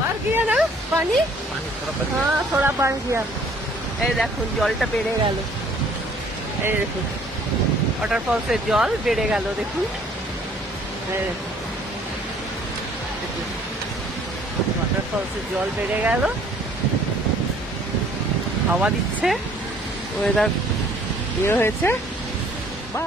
बढ़ गया ना पानी? हाँ थोड़ा बढ़ गया। এই দেখুন জলটা বেড়ে গেল, এই দেখুন ওয়াটারফলসের জল বেড়ে গেল দেখুন। ওয়াটারফলসের জল বেড়ে গেল, হাওয়া দিচ্ছে, ওয়েদার ইয়ে হয়েছে। বা